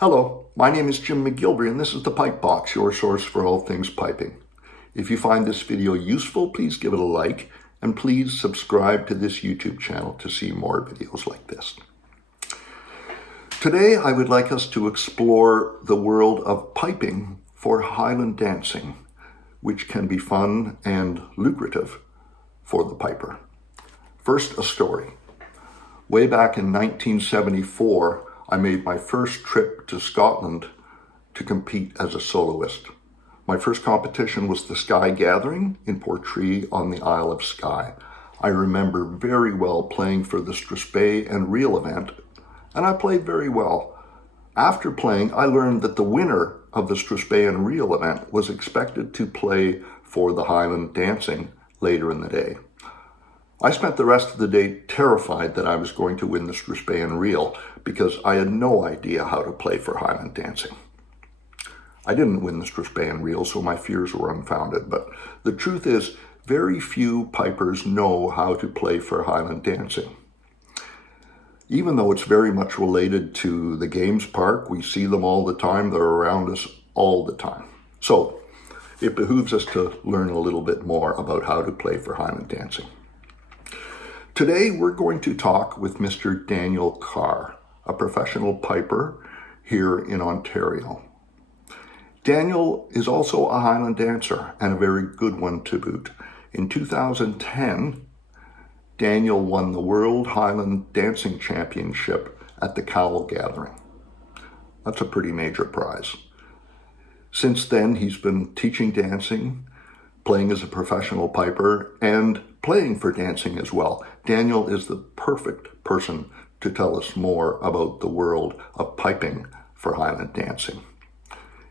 Hello, my name is Jim McGillivray and this is the Pipe Box, your source for all things piping. If you find this video useful, please give it a like and please subscribe to this YouTube channel to see more videos like this. Today I would like us to explore the world of piping for Highland dancing, which can be fun and lucrative for the piper. First, a story. Way back in 1974, I made my first trip to Scotland to compete as a soloist. My first competition was the Skye Gathering in Portree on the Isle of Skye. I remember very well playing for the Strathspeys and Reels event, and I played very well. After playing, I learned that the winner of the Strathspeys and Reels event was expected to play for the Highland Dancing later in the day. I spent the rest of the day terrified that I was going to win the Strathspeys and Reels because I had no idea how to play for Highland dancing. I didn't win the Strathspeys and Reels, so my fears were unfounded, but the truth is very few pipers know how to play for Highland dancing. Even though it's very much related to the Games Park, we see them all the time, they're around us all the time. So it behooves us to learn a little bit more about how to play for Highland dancing. Today, we're going to talk with Mr. Daniel Carr, a professional piper here in Ontario. Daniel is also a Highland dancer and a very good one to boot. In 2010, Daniel won the World Highland Dancing Championship at the Cowell Gathering. That's a pretty major prize. Since then, he's been teaching dancing, playing as a professional piper, and playing for dancing as well. Daniel is the perfect person to tell us more about the world of piping for Highland dancing.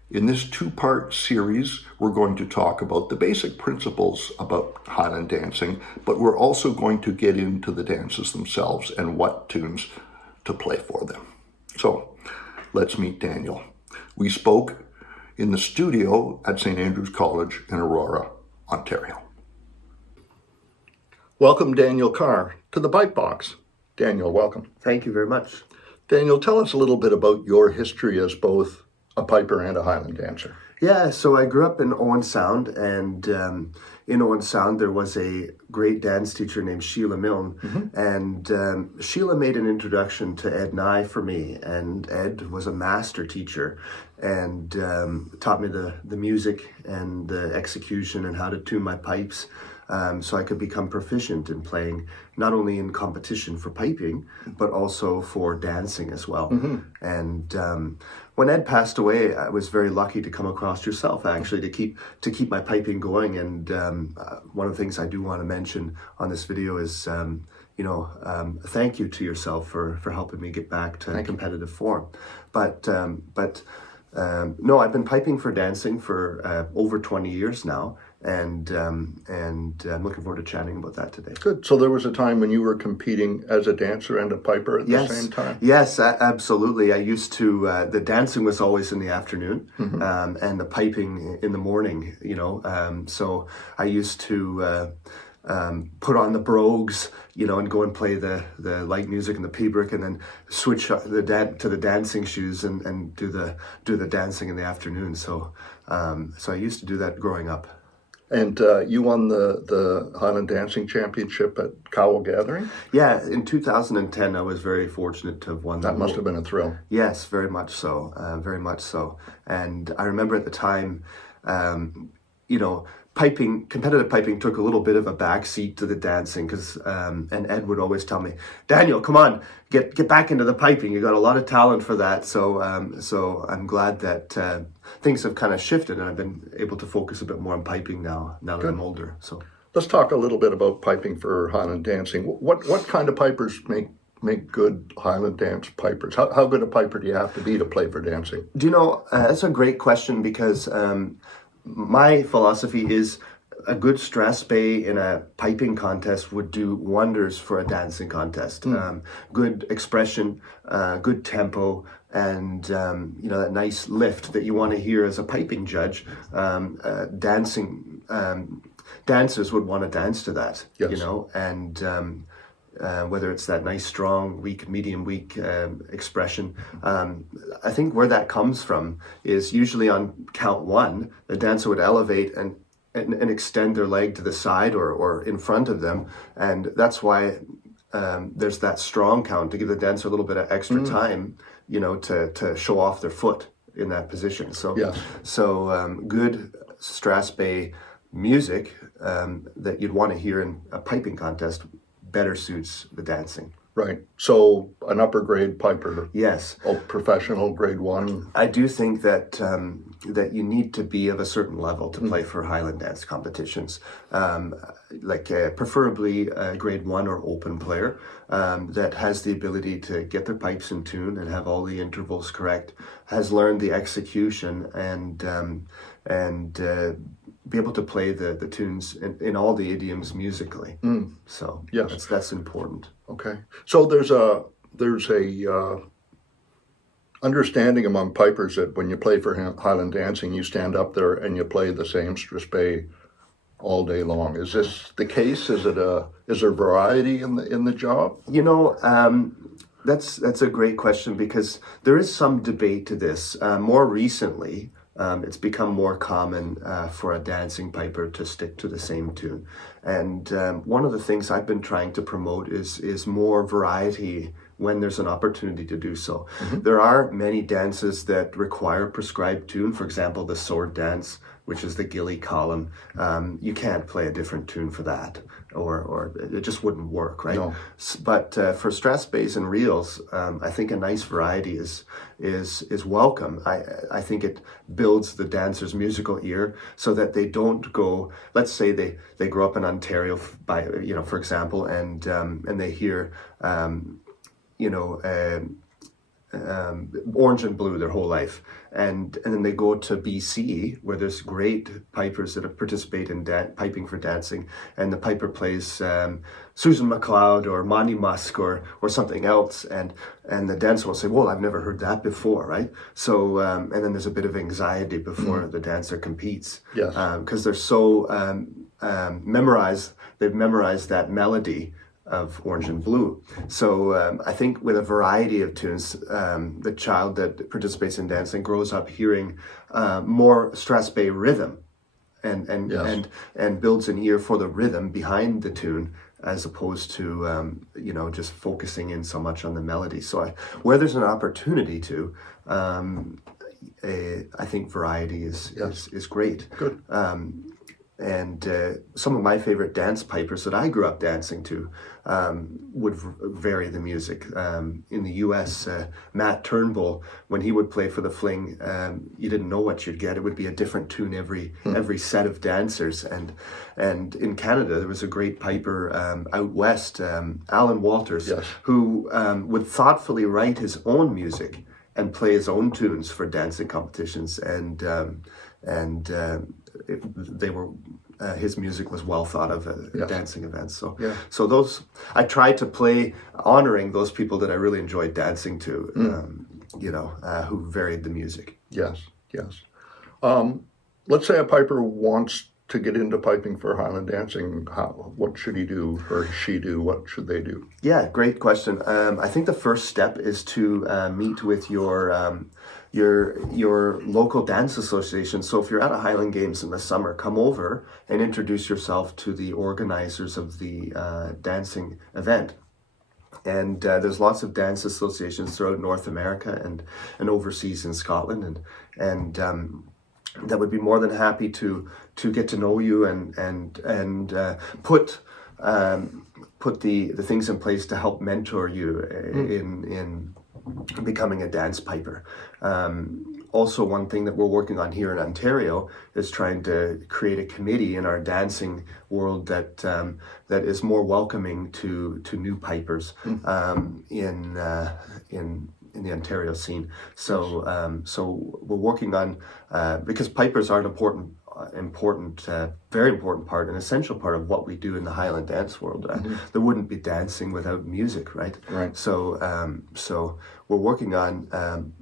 In this two-part series, we're going to talk about the basic principles about Highland dancing, but we're also going to get into the dances themselves and what tunes to play for them. So let's meet Daniel. We spoke in the studio at St. Andrew's College in Aurora, Ontario. Welcome, Daniel Carr, to the Pipe Box. Daniel, welcome. Thank you very much. Daniel, tell us a little bit about your history as both a piper and a Highland dancer. Yeah, so I grew up in Owen Sound, and in Owen Sound there was a great dance teacher named Sheila Milne, and Sheila made an introduction to Ed and I for me, and Ed was a master teacher and taught me the music and the execution and how to tune my pipes. So I could become proficient in playing, not only in competition for piping, but also for dancing as well. And when Ed passed away, I was very lucky to come across yourself, actually, to keep my piping going. And one of the things I do want to mention on this video is, thank you to yourself for helping me get back to competitive form. But no, I've been piping for dancing for over 20 years now. And I'm looking forward to chatting about that today. Good. So there was a time when you were competing as a dancer and a piper at the same time? Yes, absolutely. I used to, the dancing was always in the afternoon, and the piping in the morning, so I used to put on the brogues, and go and play the light music and the pibroch, and then switch to the dancing shoes and do the dancing in the afternoon. So I used to do that growing up. And you won the Highland Dancing Championship at Cowell Gathering? Yeah, in 2010, I was very fortunate to have won that. That must have been a thrill. Yes, very much so, very much so. And I remember at the time, competitive piping took a little bit of a backseat to the dancing, because and Ed would always tell me, Daniel, come on, get back into the piping. You got a lot of talent for that. So I'm glad that things have kind of shifted, and I've been able to focus a bit more on piping now that I'm older. So let's talk a little bit about piping for Highland dancing. What kind of pipers make good Highland dance pipers? How good a piper do you have to be to play for dancing? Do you know, that's a great question, because my philosophy is a good Strathspey in a piping contest would do wonders for a dancing contest. Good expression, good tempo, and that nice lift that you want to hear as a piping judge. Dancers would want to dance to that, yes. and whether it's that nice, strong, weak, medium, weak expression. I think where that comes from is usually on count one, the dancer would elevate and extend their leg to the side or in front of them. And that's why there's that strong count, to give the dancer a little bit of extra time, to show off their foot in that position. So, good Strathspey music that you'd want to hear in a piping contest better suits the dancing. Right. So an upper grade piper. Yes. Professional grade 1. I do think that that you need to be of a certain level to play for Highland dance competitions. Preferably a grade 1 or open player that has the ability to get their pipes in tune and have all the intervals correct, has learned the execution and be able to play the tunes in all the idioms musically. So yes, that's important. Okay. So there's a understanding among pipers that when you play for Highland dancing, you stand up there and you play the same Strathspey all day long. Is this the case? Is there variety in the job? That's a great question, because there is some debate to this. More recently, it's become more common for a dancing piper to stick to the same tune. And one of the things I've been trying to promote is more variety when there's an opportunity to do so. There are many dances that require a prescribed tune. For example, the sword dance, which is the Ghillie Callum. You can't play a different tune for that, or it just wouldn't work, right? No. But for Strathspeys and Reels, I think a nice variety is welcome. I think it builds the dancer's musical ear so that they don't go. Let's say they grow up in Ontario, for example, and they hear orange and blue their whole life, and then they go to BC, where there's great pipers that participate in piping for dancing, and the piper plays Susan MacLeod or Monymusk or something else, and the dancer will say, well, I've never heard that before, right? So and then there's a bit of anxiety before the dancer competes, yes, because they're so they've memorized that melody of orange and blue. So I think with a variety of tunes, the child that participates in dancing grows up hearing more Strathspey rhythm and builds an ear for the rhythm behind the tune, as opposed to just focusing in so much on the melody. So where there's an opportunity to, I think variety is great. Good. And some of my favorite dance pipers that I grew up dancing to would vary the music. In the U.S., Matt Turnbull, when he would play for the Fling, you didn't know what you'd get. It would be a different tune every set of dancers. And in Canada, there was a great piper out west, Alan Walters, yes, who would thoughtfully write his own music and play his own tunes for dancing competitions. They were his music was well thought of at dancing events. So so those I tried to play honoring those people that I really enjoyed dancing to, who varied the music. Yes. Let's say a piper wants to get into piping for Highland dancing. What should he do or she do? What should they do? Yeah, great question. I think the first step is to meet with your local dance association. So if you're at a Highland Games in the summer, come over and introduce yourself to the organizers of the dancing event. And there's lots of dance associations throughout North America and overseas in Scotland, and that would be more than happy to get to know you and put the things in place to help mentor you in becoming a dance piper. Also, one thing that we're working on here in Ontario is trying to create a committee in our dancing world that is more welcoming to new pipers in the Ontario scene. So we're working on because pipers are an very important part, an essential part of what we do in the Highland dance world. There wouldn't be dancing without music, right? So we're working on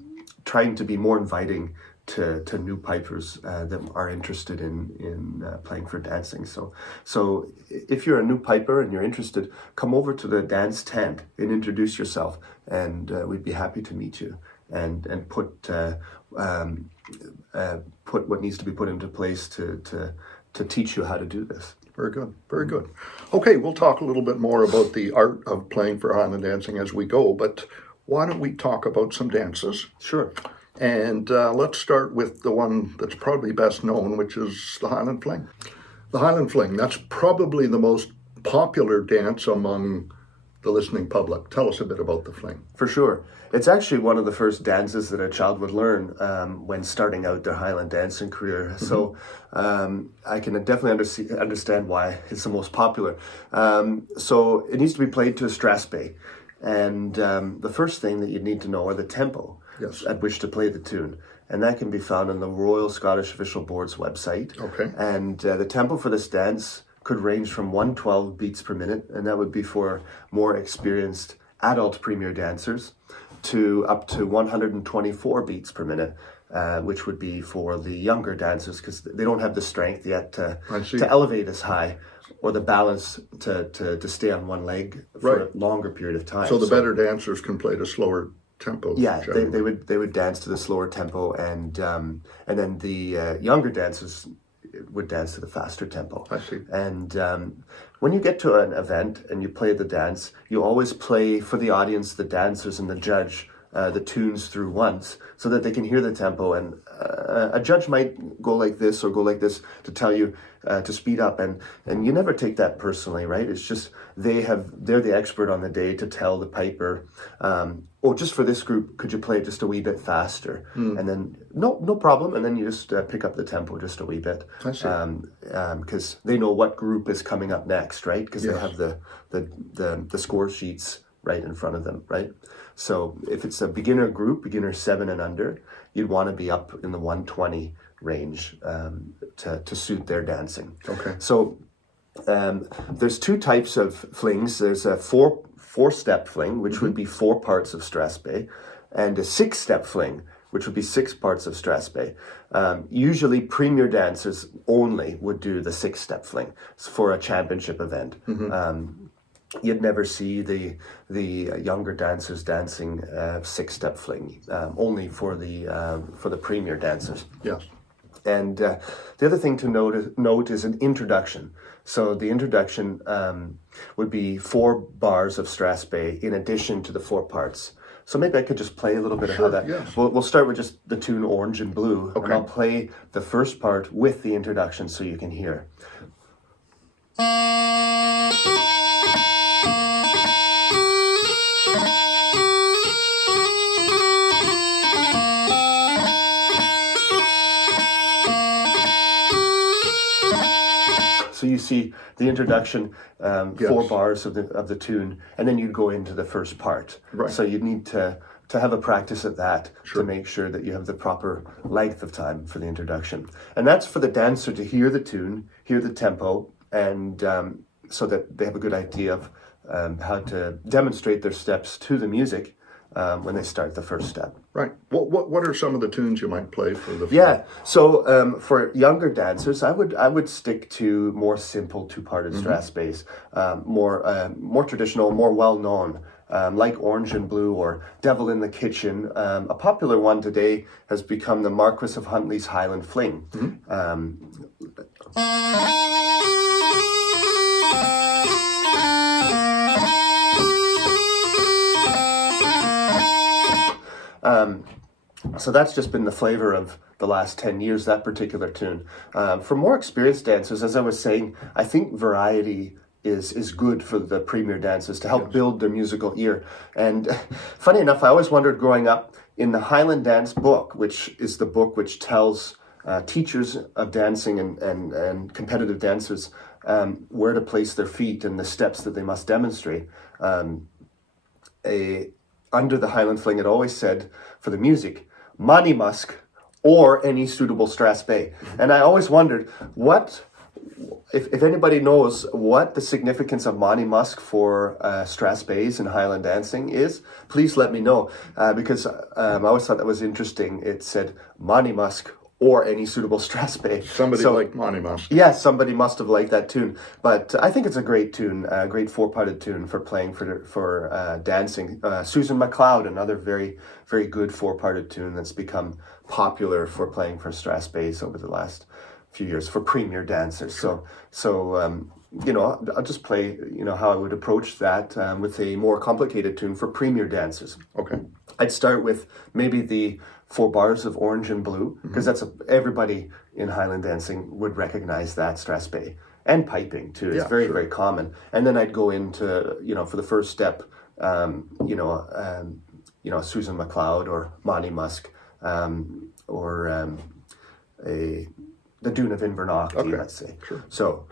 trying to be more inviting to new pipers that are interested in playing for dancing. So if you're a new piper and you're interested, come over to the dance tent and introduce yourself, and we'd be happy to meet you and put what needs to be put into place to teach you how to do this. Very good, very good. Okay, we'll talk a little bit more about the art of playing for Highland dancing as we go, but why don't we talk about some dances? Sure. And let's start with the one that's probably best known, which is the Highland Fling. The Highland Fling, that's probably the most popular dance among the listening public. Tell us a bit about the fling. For sure. It's actually one of the first dances that a child would learn when starting out their Highland dancing career. Mm-hmm. So I can definitely understand why it's the most popular. So it needs to be played to a Strathspey. And the first thing that you need to know are the tempo at which to play the tune. And that can be found on the Royal Scottish Official Board's website. Okay. And the tempo for this dance could range from 112 beats per minute, and that would be for more experienced adult premier dancers, to up to 124 beats per minute, which would be for the younger dancers because they don't have the strength yet to elevate as high, or the balance to stay on one leg for a longer period of time. So the better dancers can play the slower tempo. Yeah, they would dance to the slower tempo, and then the younger dancers would dance to the faster tempo. I see. And when you get to an event and you play the dance, you always play for the audience, the dancers, and the judge the tunes through once so that they can hear the tempo. And a judge might go like this or go like this to tell you to speed up. And you never take that personally, right? It's just they're the expert on the day to tell the piper, oh, just for this group, could you play it just a wee bit faster? And then, no problem. And then you just pick up the tempo just a wee bit. I see. Because they know what group is coming up next, right? Because they have the score sheets right in front of them, right? So if it's a beginner group, beginner 7 and under, you'd want to be up in the 120 range to suit their dancing. Okay. So there's two types of flings. There's a four-step fling, which would be 4 parts of Strathspey, and a 6-step fling, which would be 6 parts of Strathspey. Usually premier dancers only would do the 6-step fling for a championship event. You'd never see the younger dancers dancing 6-step fling, only for the premier dancers. Yes. And the other thing to note is an introduction. So the introduction would be 4 bars of Strathspey in addition to the 4 parts. So maybe I could just play a little bit of how that. Yes. We'll start with just the tune Orange and Blue, okay. And I'll play the first part with the introduction so you can hear. So you see the introduction, 4 bars of the tune, and then you'd go into the first part. Right. So you'd need to have a practice at that to make sure that you have the proper length of time for the introduction. And that's for the dancer to hear the tune, hear the tempo, and so that they have a good idea of how to demonstrate their steps to the music when they start the first step. Right. What are some of the tunes you might play for the? Yeah. So for younger dancers, I would stick to more simple 2-parted Strathspeys, more traditional, more well known, like Orange and Blue or Devil in the Kitchen. A popular one today has become the Marquis of Huntly's Highland Fling. So that's just been the flavor of the last 10 years, that particular tune. For more experienced dancers, as I was saying, I think variety is good for the premier dancers to help build their musical ear. And funny enough, I always wondered growing up, in the Highland Dance book, which is the book which tells teachers of dancing and competitive dancers where to place their feet and the steps that they must demonstrate. Under the Highland Fling, it always said, for the music, Monymusk or any suitable Strathspey. And I always wondered, what if anybody knows what the significance of Monymusk for Strathspeys and Highland dancing is, please let me know, because I always thought that was interesting. It said Monymusk or any suitable Strathspey. Somebody liked Monymusk. Yes, somebody must have liked that tune. But I think it's a great tune, a great four-parted tune for playing for dancing. Susan MacLeod, another very, very good four-parted tune that's become popular for playing for Strathspeys over the last few years for premier dancers. So you know, I'll just play, you know, how I would approach that with a more complicated tune for premier dancers. Okay. I'd start with maybe the 4 bars of Orange and Blue, because that's everybody in Highland dancing would recognize that Strathspey, and piping too. It's very, very common. And then I'd go into, you know, for the first step, you know, Susan MacLeod or Monymusk, or the Dune of Invernacht, let's say. Sure. So.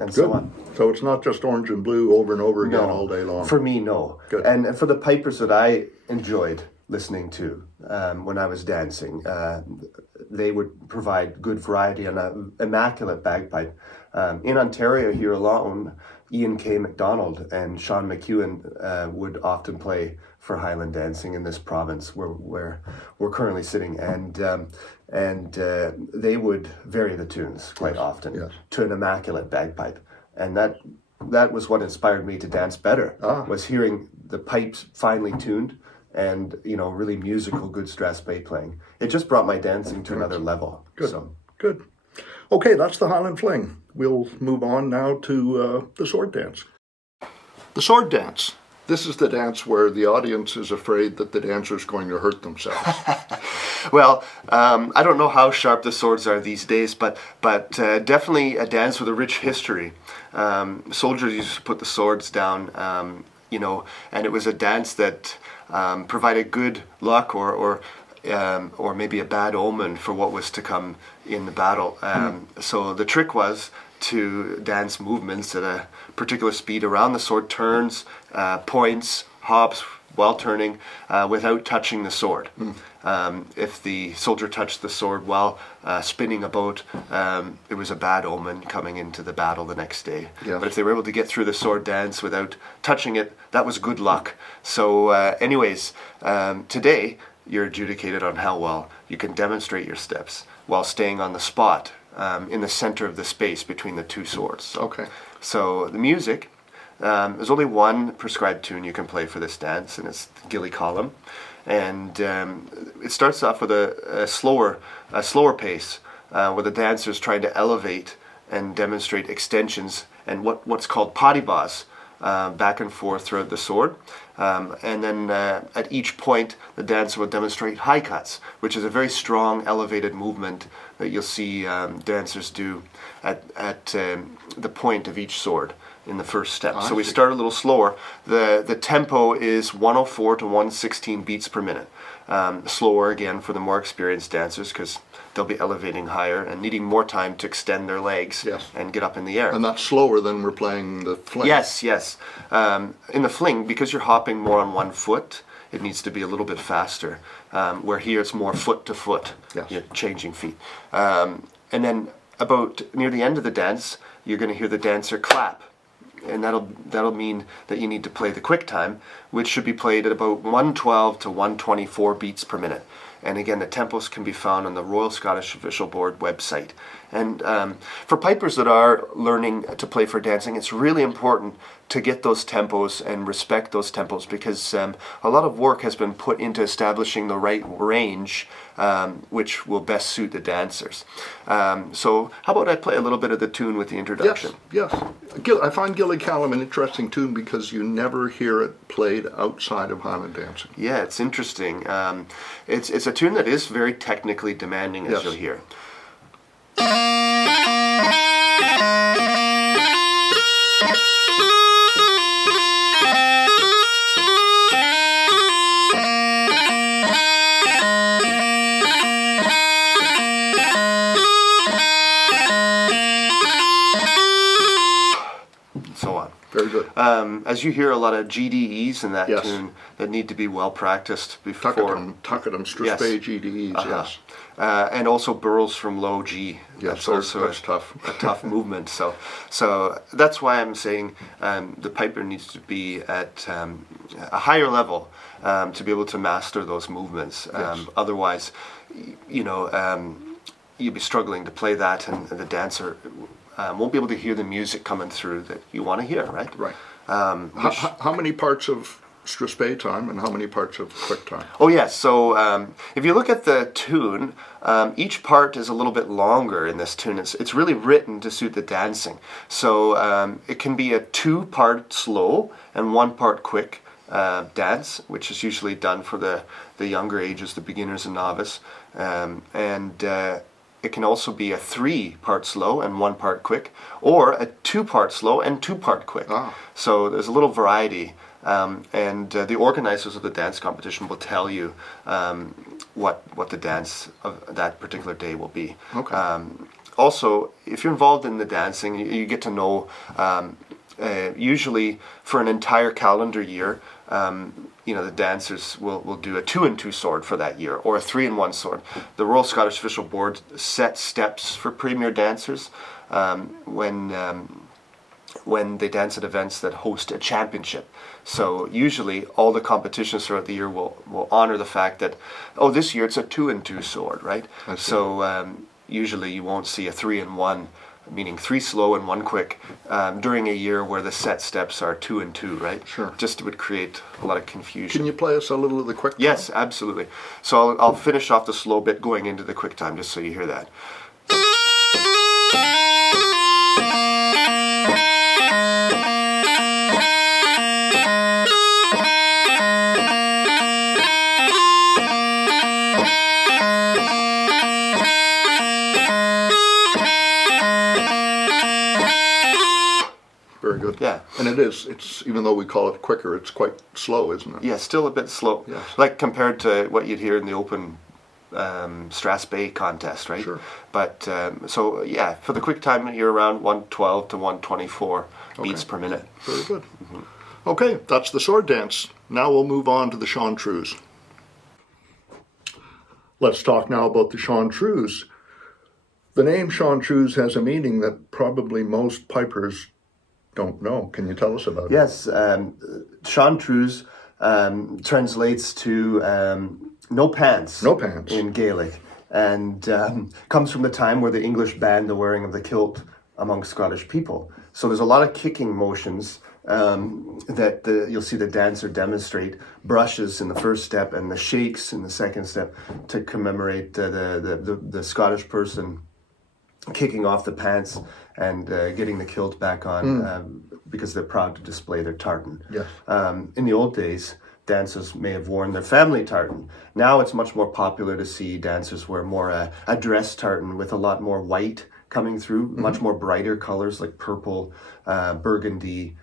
And so on. So it's not just Orange and Blue over and over again all day long. For me, no. Good. And for the pipers that I enjoyed listening to when I was dancing, they would provide good variety and an immaculate bagpipe. In Ontario here alone, Ian K. MacDonald and Sean McEwen would often play for Highland dancing in this province where we're currently sitting, and they would vary the tunes quite often to an immaculate bagpipe, and that was what inspired me to dance better. Was hearing the pipes finely tuned and, you know, really musical, good Strathspey playing. It just brought my dancing to another level. Good. So. Good. Okay, that's the Highland Fling. We'll move on now to the sword dance. The sword dance. This is the dance where the audience is afraid that the dancer is going to hurt themselves. Well, I don't know how sharp the swords are these days, but definitely a dance with a rich history. Soldiers used to put the swords down, you know, and it was a dance that provided good luck or maybe a bad omen for what was to come in the battle. So the trick was to dance movements at a particular speed around the sword, turns, points, hops while turning, without touching the sword. If the soldier touched the sword while spinning a boat, it was a bad omen coming into the battle the next day. But if they were able to get through the sword dance without touching it, that was good luck. So anyways, today you're adjudicated on how well you can demonstrate your steps while staying on the spot in the center of the space between the two swords. Okay. So the music, there's only one prescribed tune you can play for this dance, and it's Ghillie Callum. And it starts off with a slower pace, where the dancer's trying to elevate and demonstrate extensions and what's called potty bas, back and forth throughout the sword. And then at each point, the dancer will demonstrate high cuts, which is a very strong elevated movement that you'll see dancers do at the point of each sword in the first step. So we start a little slower. The tempo is 104 to 116 beats per minute. Slower again for the more experienced dancers, because they'll be elevating higher and needing more time to extend their legs and get up in the air. And that's slower than we're playing the fling. Yes. In the fling, because you're hopping more on one foot, it needs to be a little bit faster. Where here it's more foot to foot, you're changing feet. And then about near the end of the dance, you're going to hear the dancer clap. And that'll mean that you need to play the quick time, which should be played at about 112 to 124 beats per minute. And again, the tempos can be found on the Royal Scottish Official Board website. And for pipers that are learning to play for dancing, it's really important to get those tempos and respect those tempos, because a lot of work has been put into establishing the right range, which will best suit the dancers. So how about I play a little bit of the tune with the introduction? Yes. I find Ghillie Callum an interesting tune because you never hear it played outside of Highland dancing. Yeah, it's interesting. It's a tune that is very technically demanding, as you'll hear. As you hear a lot of GDEs in that Yes. tune that need to be well practiced before. Tucketum, Strathspey, GDEs, yes. And also burls from low G. Yes, that's tough. A tough movement. So that's why I'm saying the piper needs to be at a higher level to be able to master those movements. Yes. Otherwise, you'll be struggling to play that, and the dancer won't be able to hear the music coming through that you want to hear, right? Right. How many parts of Strathspey time and how many parts of quick time? Oh yes, so if you look at the tune, each part is a little bit longer in this tune. It's really written to suit the dancing. So it can be a 2-part slow and 1-part quick dance, which is usually done for the younger ages, the beginners and novice. It can also be a 3-part slow and 1-part quick, or a 2-part slow and 2-part quick. So there's a little variety. The organizers of the dance competition will tell you what the dance of that particular day will be. Okay. Also, if you're involved in the dancing, you get to know, usually for an entire calendar year, the dancers will do a 2-and-2 sword for that year, or a 3-and-1 sword. The Royal Scottish Official Board set steps for premier dancers when they dance at events that host a championship. So usually all the competitions throughout the year will honor the fact that, this year it's a 2-and-2 sword, right? So usually you won't see a 3-and-1, meaning 3 slow and 1 quick, during a year where the set steps are 2-and-2, right? Sure. Just would create a lot of confusion. Can you play us a little of the quick time? Yes, absolutely. So I'll finish off the slow bit going into the quick time, just so you hear that. Very good. Yeah. And it's even though we call it quicker, it's quite slow, isn't it? Yeah, still a bit slow. Yes. Like compared to what you'd hear in the open Strathspey contest, right? Sure. But for the quick time, you're around 112 to 124 beats per minute. Very good. Okay, that's the sword dance. Now we'll move on to the Shan Truse. Let's talk now about the Shan Truse. The name Shan Truse has a meaning that probably most pipers don't know. Can you tell us about it? Yes, Shan Truse translates to no pants. No pants. In Gaelic, and comes from the time where the English banned the wearing of the kilt among Scottish people. So there's a lot of kicking motions that you'll see the dancer demonstrate, brushes in the first step and the shakes in the second step to commemorate the Scottish person kicking off the pants and getting the kilt back on because they're proud to display their tartan. Yes. In the old days, dancers may have worn their family tartan. Now it's much more popular to see dancers wear more a dress tartan with a lot more white coming through, much more brighter colors like purple, burgundy,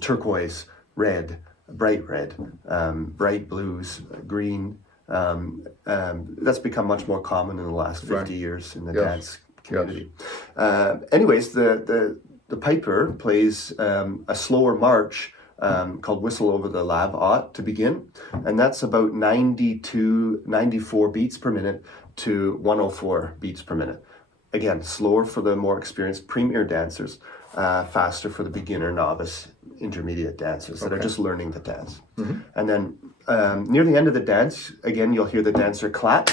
turquoise, red, bright red, bright blues, green. That's become much more common in the last 50 years in the dance community. Anyways, the piper plays a slower march called Whistle Over the Lav Aught to begin, and that's about 94 beats per minute to 104 beats per minute. Again, slower for the more experienced premier dancers, faster for the beginner, novice, intermediate dancers that are just learning the dance. And then near the end of the dance, again, you'll hear the dancer clap,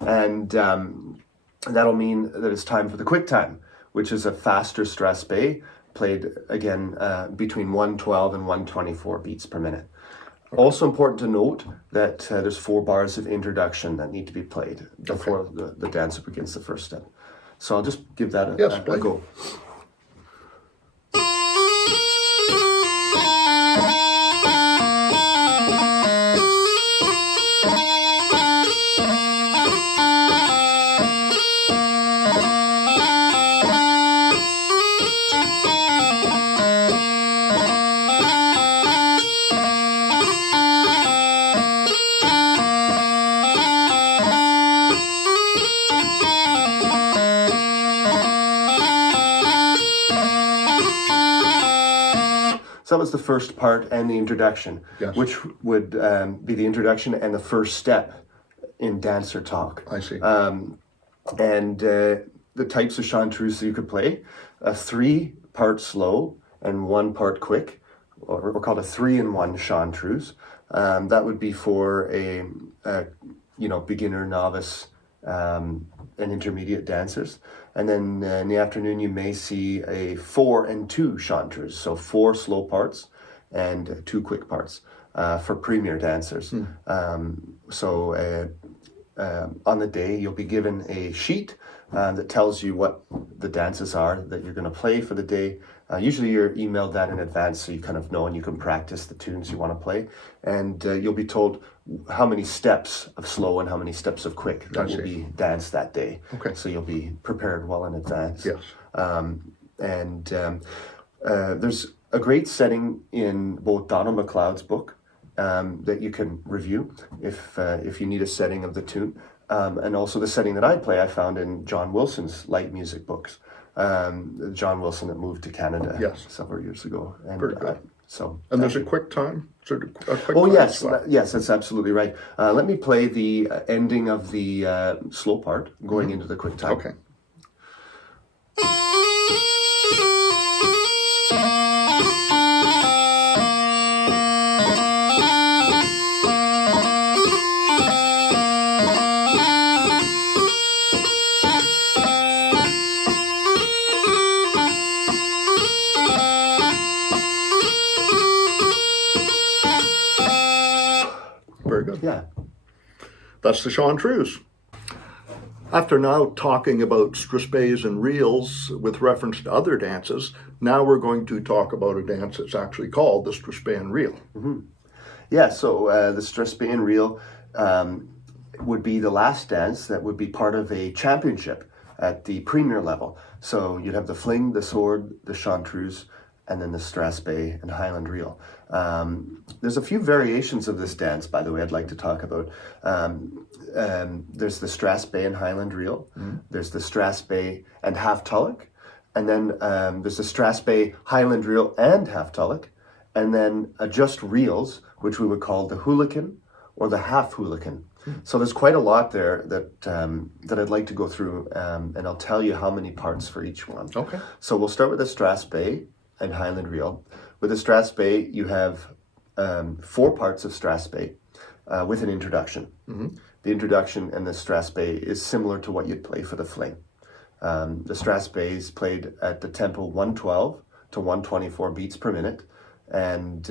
and that'll mean that it's time for the quick time, which is a faster Strathspey, played again between 112 and 124 beats per minute. Also important to note that there's 4 bars of introduction that need to be played before the dancer begins the first step. So I'll just give that a go. was the first part and the introduction, Yes. which would be the introduction and the first step in dancer talk. I see. And the types of Shan Truse you could play, a 3-part slow and 1 part quick, or called a 3-in-1 Shan Truse. That would be for a beginner, novice, and intermediate dancers. And then in the afternoon, you may see a 4-and-2 Shan Truse, so 4 slow parts and 2 quick parts for premier dancers. On the day, you'll be given a sheet that tells you what the dances are that you're going to play for the day. Usually you're emailed that in advance so you kind of know and you can practice the tunes you want to play. And you'll be told how many steps of slow and how many steps of quick that will be danced that day. Okay. So you'll be prepared well in advance. Yes. There's a great setting in both Donald McLeod's book that you can review if you need a setting of the tune. And also the setting that I play, I found in John Wilson's light music books. John Wilson that moved to Canada several years ago. And, very good. And there's a quick time? A quick oh, time yes. slot? Yes, that's absolutely right. Let me play the ending of the slow part going into the quick time. Okay. Very good. Yeah. That's the Shan Truse. After now talking about Strathspeys and Reels with reference to other dances, now we're going to talk about a dance that's actually called the Strathspey and Reel. Mm-hmm. Yeah, so the Strathspey and Reel would be the last dance that would be part of a championship at the premier level. So you'd have the fling, the sword, the Shan Truse, and then the Strathspey and Highland Reel. There's a few variations of this dance, by the way, I'd like to talk about. There's the Strathspey and Highland Reel. Mm-hmm. There's the Strathspey and Half Tulloch. And then there's the Strathspey, Highland Reel, and Half Tulloch. And then just reels, which we would call the hooligan or the half hooligan. Mm-hmm. So there's quite a lot there that I'd like to go through, and I'll tell you how many parts for each one. Okay. So we'll start with the Strathspey and Highland Reel. With the Strathspey, you have 4 parts of Strathspey with an introduction. Mm-hmm. The introduction in the Strathspey is similar to what you'd play for the fling. The Strathspey is played at the tempo 112 to 124 beats per minute, and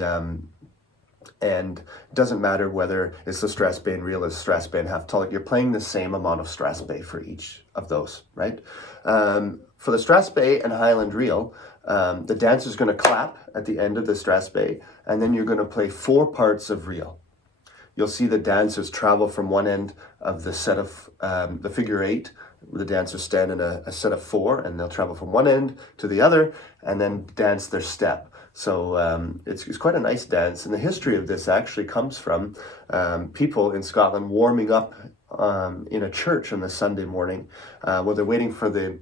it doesn't matter whether it's the Strathspey and Reel or the Strathspey and Half Tulloch. You're playing the same amount of Strathspey for each of those, right? For the Strathspey and Highland Reel, the dancer's going to clap at the end of the Strathspey, and then you're going to play 4 parts of reel. You'll see the dancers travel from one end of the set of the figure 8. The dancers stand in a set of 4, and they'll travel from one end to the other, and then dance their step. So it's quite a nice dance, and the history of this actually comes from people in Scotland warming up in a church on the Sunday morning where they're waiting for the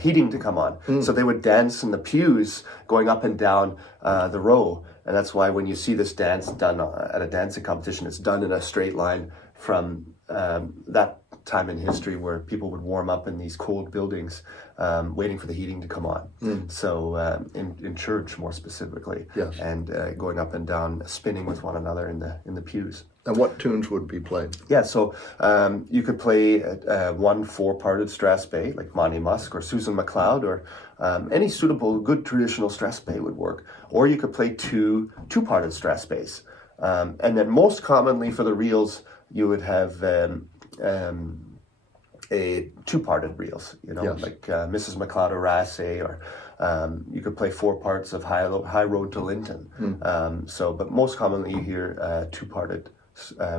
heating to come on. So they would dance in the pews going up and down the row. And that's why when you see this dance done at a dancing competition, it's done in a straight line from that time in history where people would warm up in these cold buildings waiting for the heating to come on. So in church more specifically, yes. And going up and down, spinning with one another in the pews. And what tunes would be played? Yeah, so you could play one 4-parted Strathspey, like Monymusk or Susan MacLeod, or any suitable, good traditional Strathspey would work. Or you could play 2-parted Strathspeys. And then most commonly for the reels, you would have a 2-parted reels, yes. like Mrs. MacLeod or Rassay, or you could play 4 parts of High Road to Linton. But most commonly you hear 2-parted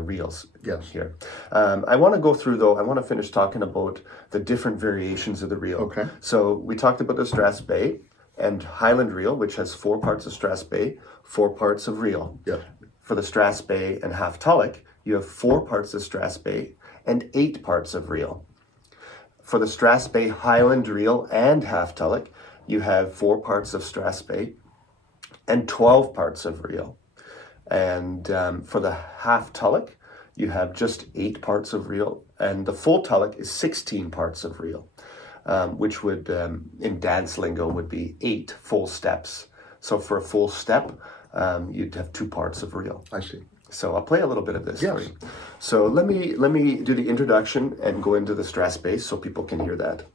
reels here. I want to go through, though, I want to finish talking about the different variations of the reel. Okay. So we talked about the Strathspey and Highland Reel, which has 4 parts of Strathspey, 4 parts of reel. Yes. For the Strathspey and Half Tulloch, you have 4 parts of Strathspey and 8 parts of reel. For the Strathspey, Highland Reel, and Half Tulloch, you have 4 parts of Strathspey and 12 parts of reel. And for the half tulloch, you have just 8 parts of reel, and the full tulloch is 16 parts of reel, which would, in dance lingo, would be 8 full steps. So for a full step, you'd have 2 parts of reel. I see. So I'll play a little bit of this Yes. for you. So let me do the introduction and go into the Strathspeys so people can hear that.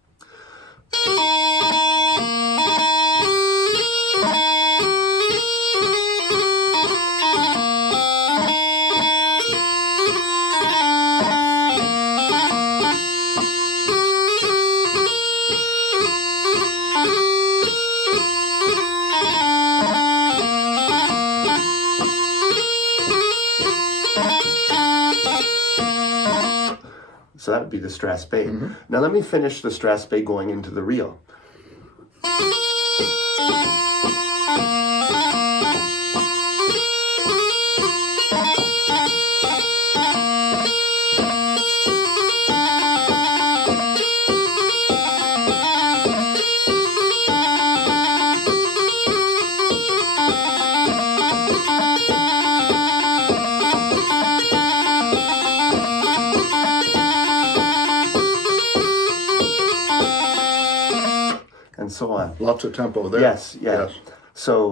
So that would be the Strathspey. Now let me finish the Strathspey going into the reel. And so on. Lots of tempo there. Yes, yeah. Yes. So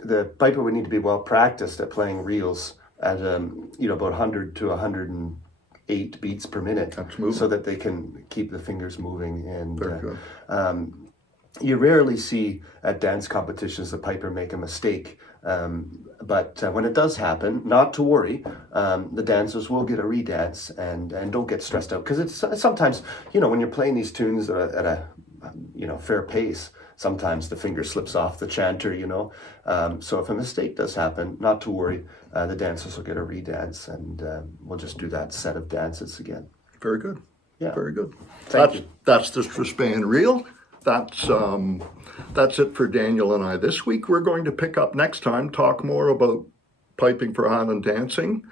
the piper would need to be well practiced at playing reels at about 100 to 108 beats per minute, That's moving. so that they can keep the fingers moving. And Very good. you rarely see at dance competitions the piper make a mistake. But when it does happen, not to worry, the dancers will get a redance and don't get stressed out, because it's sometimes, when you're playing these tunes at a fair pace, sometimes the finger slips off the chanter, so if a mistake does happen, not to worry, the dancers will get a redance, and we'll just do that set of dances again. Very good. Yeah. Very good. Thank you. That's the Strathspey and Reel. That's it for Daniel and I this week. We're going to pick up next time, talk more about piping for Highland dancing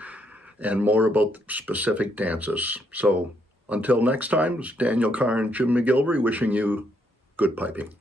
and more about specific dances. So until next time, it's Daniel Carr and Jim McGillivray wishing you good piping.